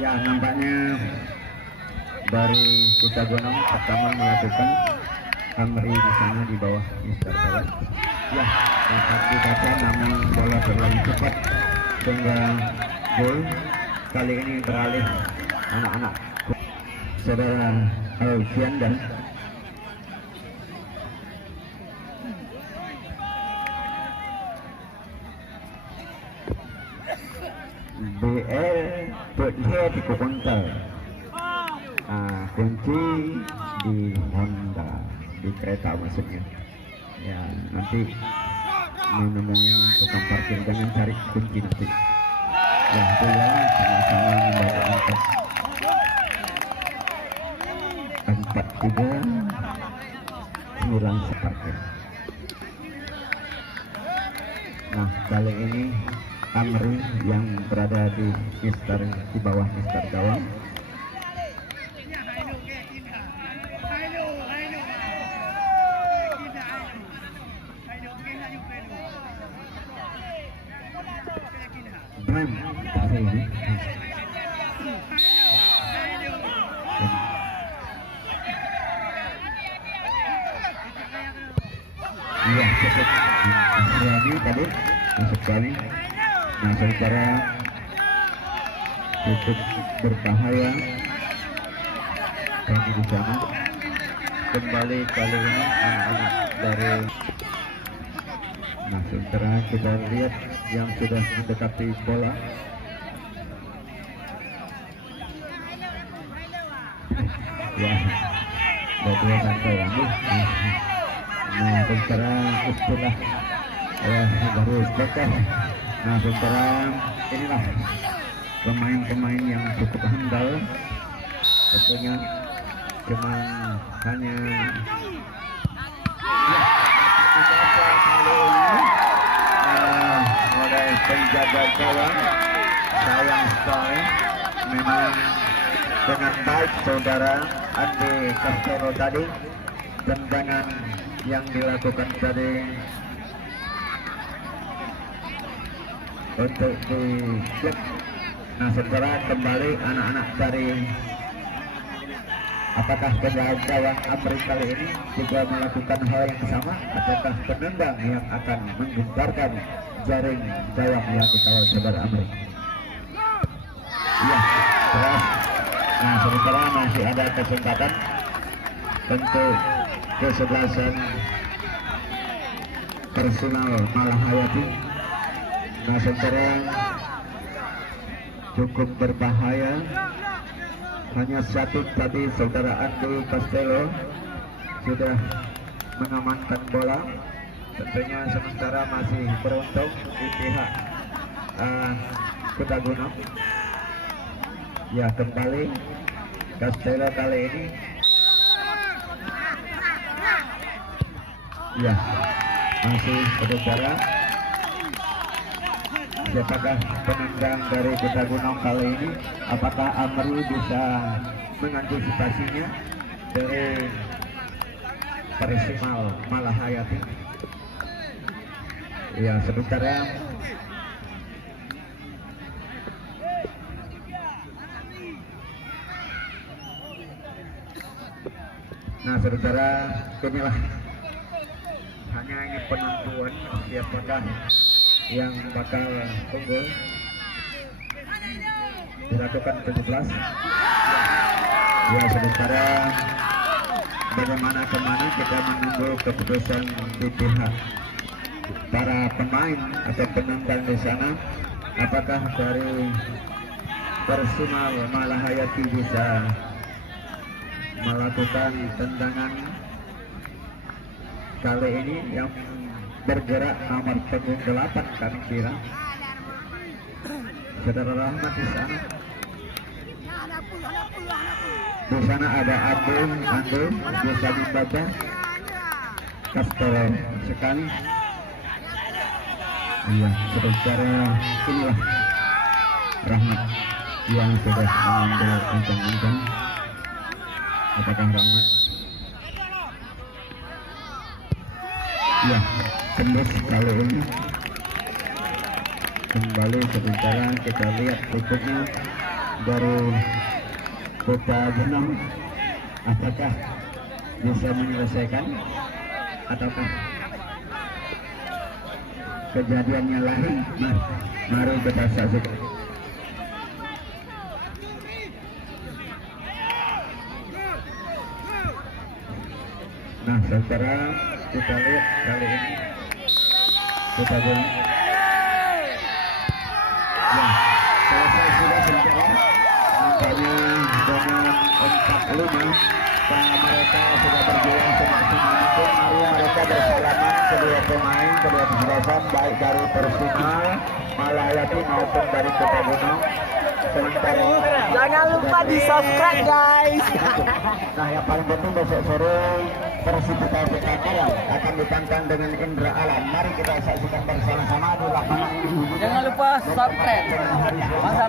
Ya, nampaknya dari Kuta Gunung pertama melakukan Amri di sana di bawah Mister Kawan. Ya, sempat dibaca namun bola terlalu cepat sehingga gol. Kali ini beralih anak-anak saudara Alfian dan BL dia di Kokontal. Kunci di Honda, di kereta maksudnya. Ya, nanti menemui tukang parkir, jangan cari kunci nanti. Ya, bola sama-sama membawa empat tiga hilang separkir. Nah, kali ini Amri yang berada di bawah Mister Gawang. Iya, cukup berani tadi masuk kali. Nah, saudara cukup berbahaya bagi di sana. Kembali kali ini anak-anak dari. Nah, saudara kita lihat yang sudah mendekati bola. Ya, dua santai lagi. Nah, saudara istilah baru spektakel. Nah, saudara inilah pemain-pemain yang cukup handal. Tentunya cuman hanya oleh penjaga gawang sayang sekali memang dengan baik saudara Andi Castro tadi. Tendangan yang dilakukan tadi untuk di klub. Nah, saudara kembali anak-anak dari apakah penjaga gawang Amri kali ini juga melakukan hal yang sama ataukah penendang yang akan menggemparkan jaring gawang yang dikawal saudara Amri? Iya, keras. Nah, saudara masih ada kesempatan untuk kesebelasan personal Malahayati. Nah, saudara cukup berbahaya. Hanya satu tadi saudara Andi Castello sudah mengamankan bola. Tentunya sementara masih beruntung di pihak Kuta Gunung. Ya, kembali Castello kali ini. Ya, masih saudara. Siapakah penendang dari Kuta Gunung kali ini? Apakah Amri bisa mengantisipasinya dari Persimal Malahayati? Ya, saudara. Nah, saudara, inilah hanya ini penentuan siapakah yang bakal unggul. Dilakukan 17. Ya, saudara, bagaimana kemana kita menunggu keputusan di pihak para pemain atau penendang di sana. Apakah dari Persimal Malahayati bisa melakukan tendangan kali ini yang bergerak nomor punggung 8 kami kira. Saudara Rahmat di sana. Di sana ada Ando bisa dibaca Castello sekali. Iya, saudara, inilah Rahmat yang sudah mengambil kencang-kencang. Apakah Rahmat? Ya, tembus kali ini. kembali sementara kita lihat berikutnya dari Kota Genong, apakah bisa menyelesaikan ataukah kejadiannya lain. Mari kita saksikan. Nah, saudara, kita lihat kali ini Kota Genong. Ya, selesai sudah saudara. Nampaknya dengan 4-5 mereka sudah berjuang semaksimal mungkin. Mari mereka bersalaman kedua pemain, kedua kesebelasan baik dari Persima Malayati maupun dari Kota Genong. Sementara jangan lupa di subscribe guys. Nah, yang paling penting besok sore Persita Jakarta akan ditantang dengan Indra Alam. Mari kita saksikan bersama-sama di lapangan ini. Jangan lupa subscribe. Masa